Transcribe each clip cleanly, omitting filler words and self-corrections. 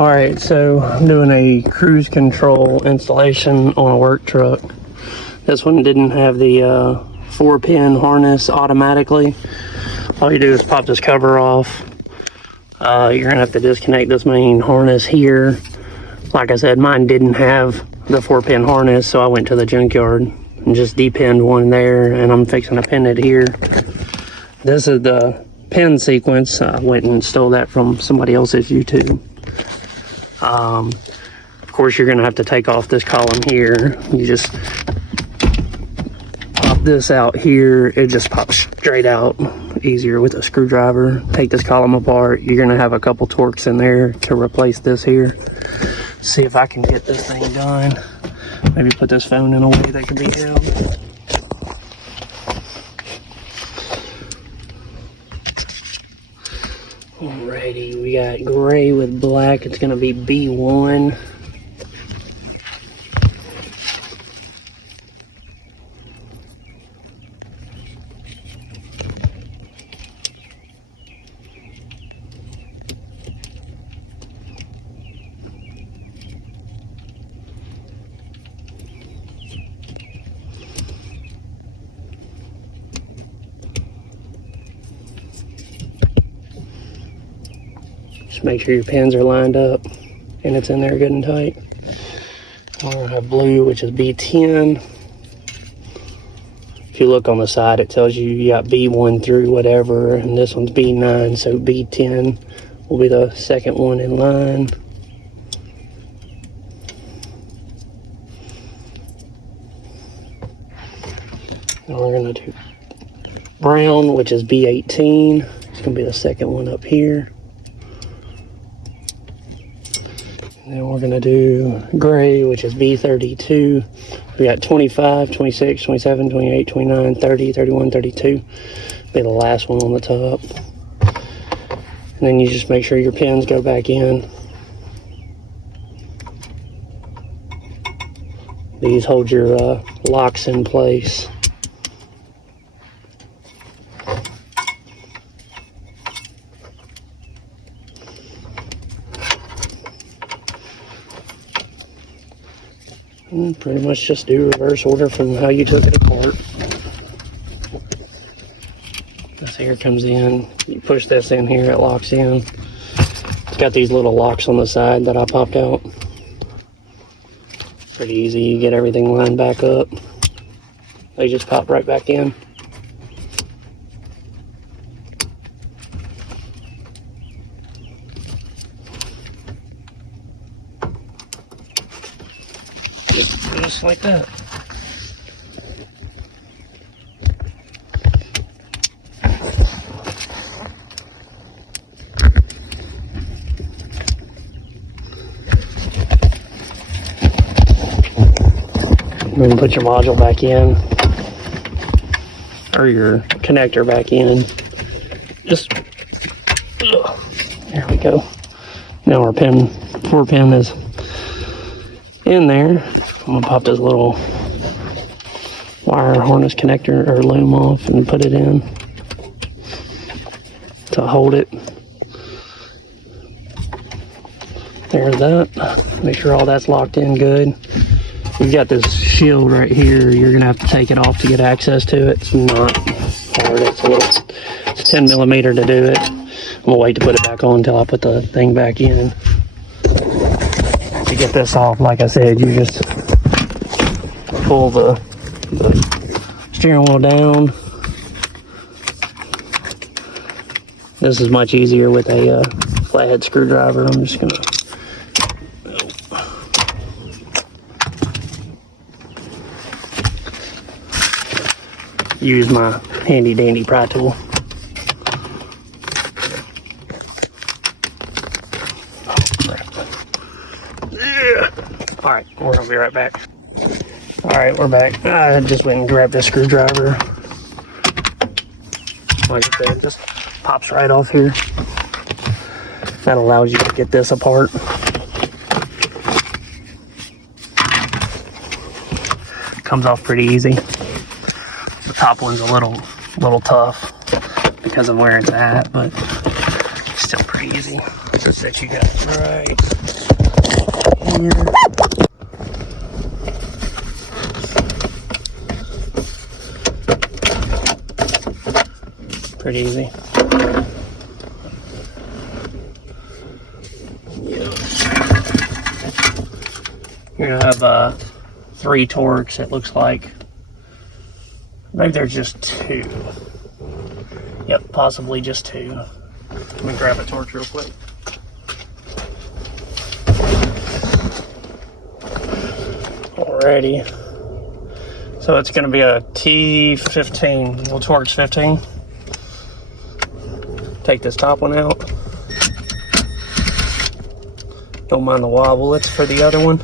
Alright, so I'm doing a cruise control installation on a work truck. This one didn't have the 4-pin harness automatically. All you do is pop this cover off. You're going to have to disconnect this main harness here. Like I said, mine didn't have the 4-pin harness, so I went to the junkyard and just depinned one there, and I'm fixing to pin it here. This is the pin sequence. I went and stole that from somebody else's YouTube. Of course, you're going to have to take off this column here. You just pop this out here. It just pops straight out. Easier with a screwdriver. Take this column apart. You're going to have a couple Torx in there to replace this here. See if I can get this thing done. Maybe put this phone in a way that can be held. Alrighty, we got gray with black. It's going to be B1. Just make sure your pins are lined up and it's in there good and tight. We're going to have blue, which is B10. If you look on the side, it tells you got B1 through whatever, and this one's B9, so B10 will be the second one in line. And we're going to do brown, which is B18. It's going to be the second one up here. And then we're going to do gray, which is B32. We got 25, 26, 27, 28, 29, 30, 31, 32. Be the last one on the top. And then you just make sure your pins go back in. These hold your locks in place. And pretty much just do reverse order from how you took it apart. This here comes in. You push this in here, it locks in. It's got these little locks on the side that I popped out. Pretty easy. You get everything lined back up. They just pop right back in. Just like that. Then put your module back in, or your connector back in. Just, there we go. Now our 4-pin is in there. I'm gonna pop this little wire harness connector or loom off and put it in to hold it. There's that. Make sure all that's locked in good. You've got this shield right here. You're gonna have to take it off to get access to it. It's not hard. It's 10 millimeter to do it. I'm gonna wait to put it back on until I put the thing back in. To get this off, like I said, you just pull the steering wheel down. This is much easier with a flathead screwdriver. I'm just gonna use my handy dandy pry tool. Alright, we're gonna be right back. Alright, we're back. I just went and grabbed this screwdriver. Like I said, just pops right off here. That allows you to get this apart. Comes off pretty easy. The top one's a little tough because of where it's at, but still pretty easy. Just set you guys right here. Pretty easy. You're gonna have 3 Torx, it looks like. Maybe there's just 2. Yep, possibly just 2. Let me grab a torch real quick. Alrighty. So it's going to be a T15, little Torx 15. Take this top one out. Don't mind the wobble, it's for the other one.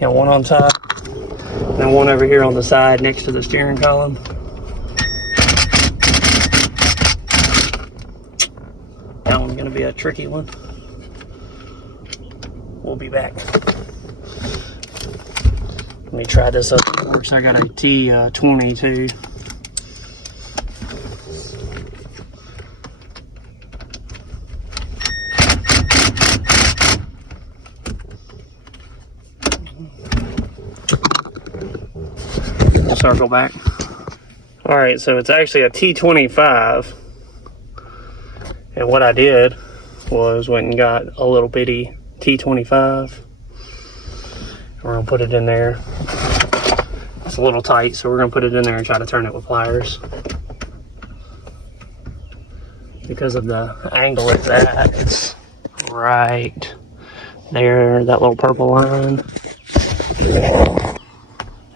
Got one on top, and one over here on the side next to the steering column. That one's going to be a tricky one. We'll be back. Let me try this up. I got a T20 too. Circle back. All right, so it's actually a T25. And what I did was went and got a little bitty T25. We're gonna put it in there. It's a little tight, so we're gonna put it in there and try to turn it with pliers. Because of the angle it's at, it's right there, that little purple line.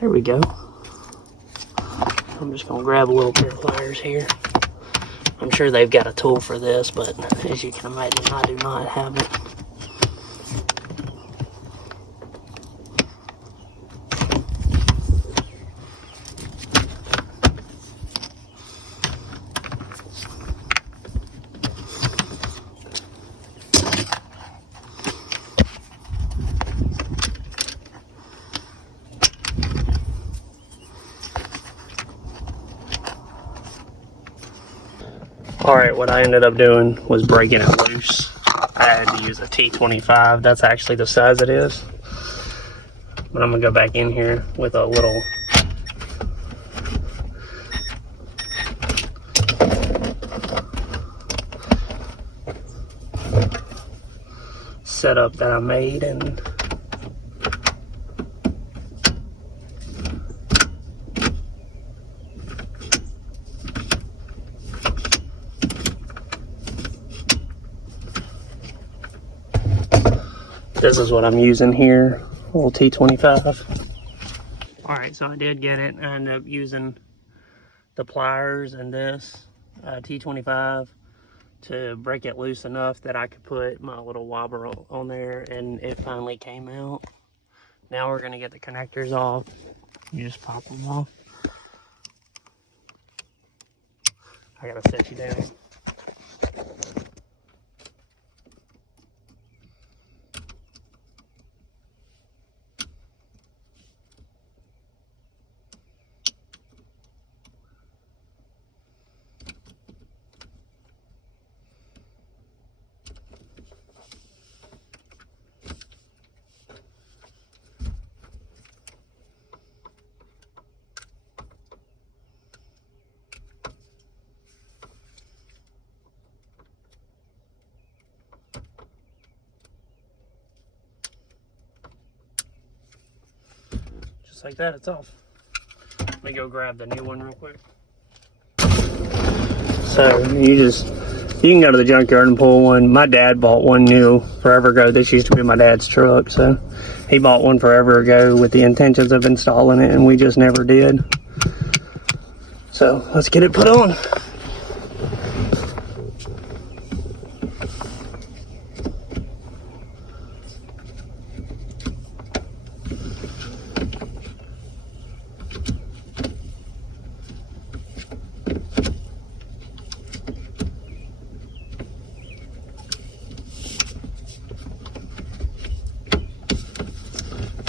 There we go. I'm just gonna grab a little pair of pliers here. I'm sure they've got a tool for this, but as you can imagine, I do not have it. Alright, what I ended up doing was breaking it loose. I had to use a T25. That's actually the size it is. But I'm going to go back in here with a little setup that I made, and this is what I'm using here, a little T25. Alright, so I did get it. I ended up using the pliers and this T25 to break it loose enough that I could put my little wobber on there, and it finally came out. Now we're going to get the connectors off. You just pop them off. I got to set you down. Just like that, it's off. Let me go grab the new one real quick. So you can go to the junkyard and pull one. My dad bought one new forever ago. This used to be my dad's truck, so he bought one forever ago with the intentions of installing it, and we just never did. So let's get it put on.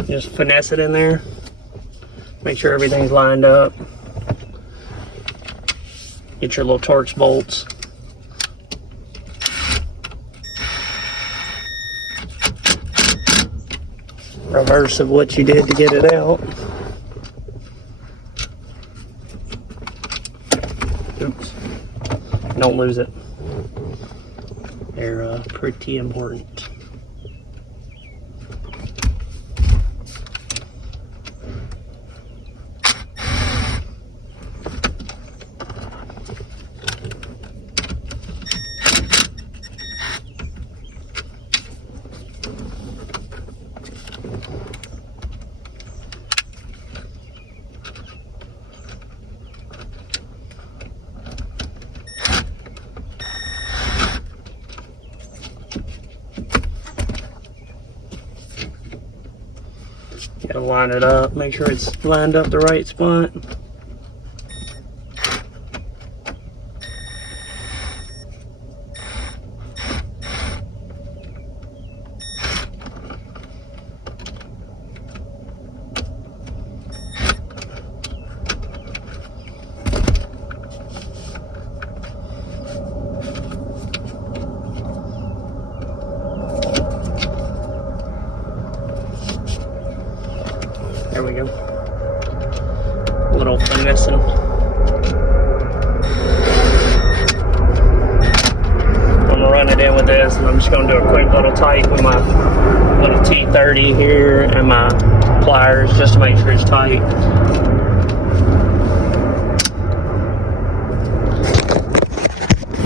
Just finesse it in there. Make sure everything's lined up. Get your little Torx bolts. reverse of what you did to get it out. Oops. Don't lose it. They're pretty important. Gotta line it up, make sure it's lined up the right spot. There we go. Little thing missing. I'm gonna run it in with this, and I'm just gonna do a quick little tight with my little T30 here and my pliers just to make sure it's tight.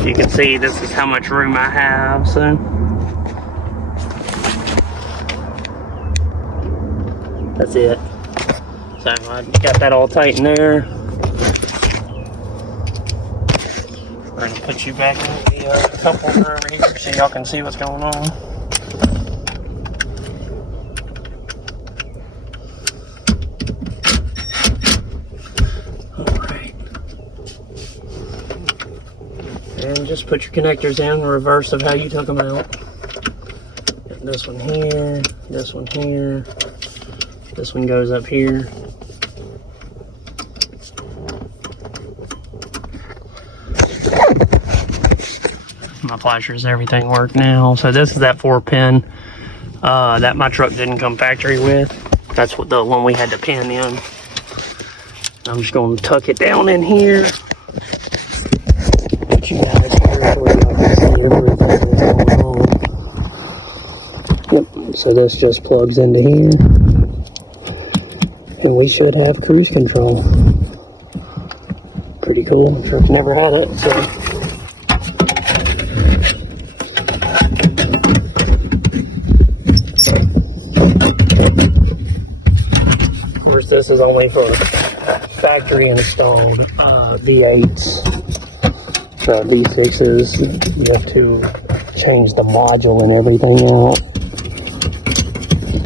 You can see this is how much room I have, so. That's it. So I got that all tight in there. We're gonna put you back in the cup holder over here so y'all can see what's going on. Alright. And just put your connectors in reverse of how you took them out. Got this one here, this one here. This one goes up here. My flashers, everything work now. So this is that 4-pin that my truck didn't come factory with. That's what the one we had to pin in. I'm just going to tuck it down in here. Put you guys here so you can see everything that's going on. Yep. So this just plugs into here. And we should have cruise control. Pretty cool. I'm sure I've never had it, so. Of course, this is only for factory installed V8s. The V6s, you have to change the module and everything out.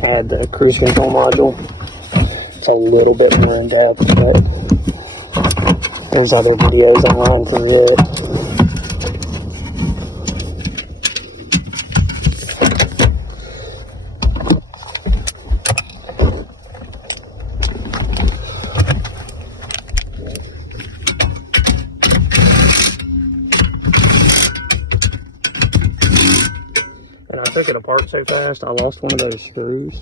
Add the cruise control module. It's a little bit more in depth, but there's other videos online for it. And I took it apart so fast, I lost one of those screws.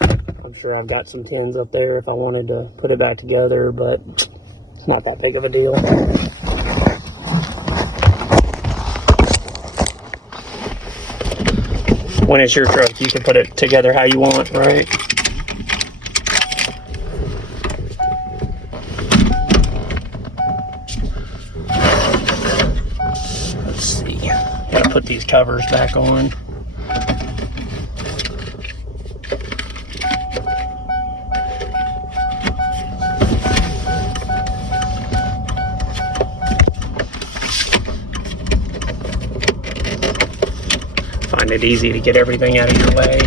I'm sure I've got some tins up there if I wanted to put it back together, but it's not that big of a deal. When it's your truck, you can put it together how you want, right? Let's see. Gotta put these covers back on. Find it easy to get everything out of your way.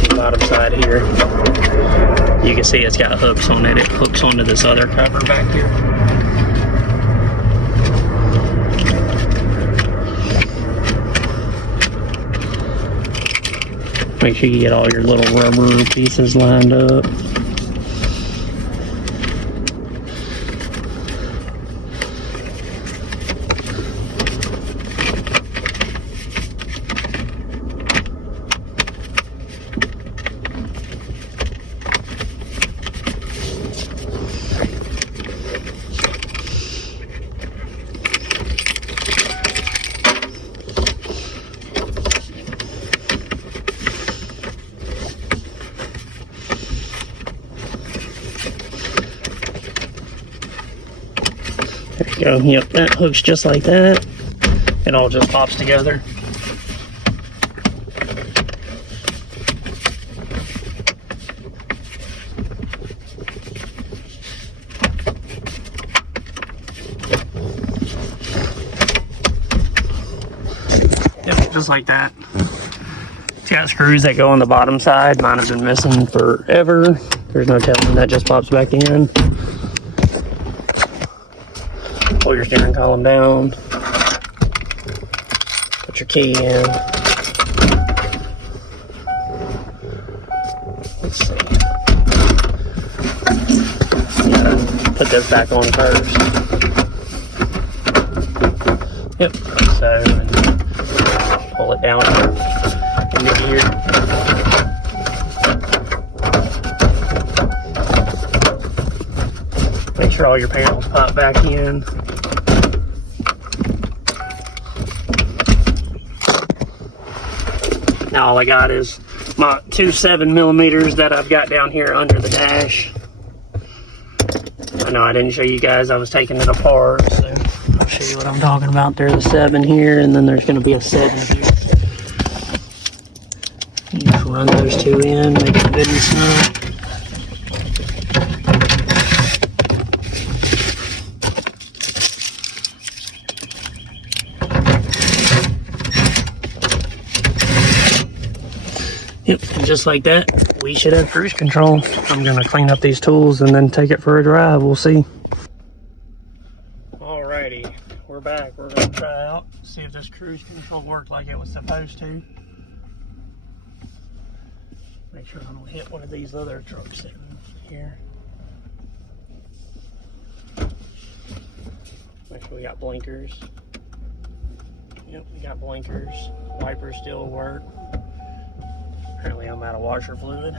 The bottom side here, you can see it's got hooks on it. It hooks onto this other cover back here. Make sure you get all your little rubber pieces lined up. go. Yep, that hooks just like that. It all just pops together. Yep, just like that. It's got screws that go on the bottom side. Mine have been missing forever. There's no telling when that just pops back in. Pull your steering column down. Put your key in. Let's see. Yeah, put this back on first. Yep, so, and pull it down into gear. Make sure all your panels pop back in. Now all I got is my two 7mm that I've got down here under the dash. I know I didn't show you guys, I was taking it apart, so I'll show you what I'm talking about. There's a 7 here, and then there's going to be a 7 here. You just run those two in, make it good and snug. Yep, and just like that, we should have cruise control. I'm gonna clean up these tools and then take it for a drive. We'll see. Alrighty, we're back. We're gonna try out, see if this cruise control worked like it was supposed to. Make sure I don't hit one of these other trucks sitting here. Make sure we got blinkers. Yep, we got blinkers. Wipers still work. Apparently I'm out of washer fluid.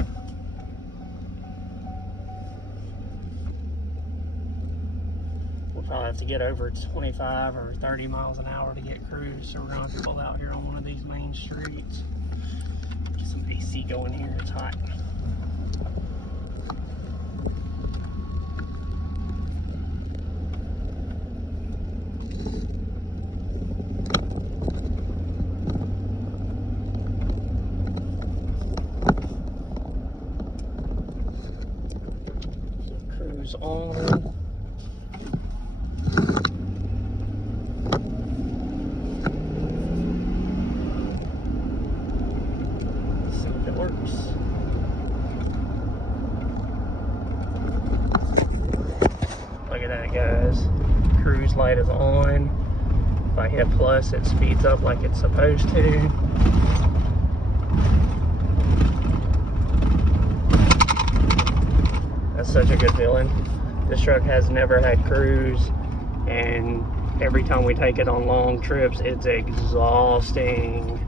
We'll probably have to get over 25 or 30 miles an hour to get cruise, so we're gonna have to pull out here on one of these main streets. Get some AC going here, it's hot. On. Let's see if it works. Look at that, guys. Cruise light is on. If I hit plus, it speeds up like it's supposed to. That's such a good feeling. This truck has never had cruise, and every time we take it on long trips, it's exhausting,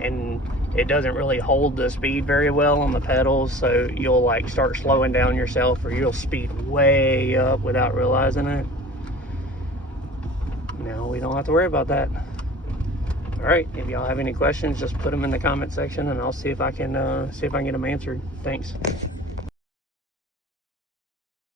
and it doesn't really hold the speed very well on the pedals, so you'll like start slowing down yourself, or you'll speed way up without realizing it. Now we don't have to worry about that. All right, if y'all have any questions, just put them in the comment section, and I'll see if I can get them answered. Thanks.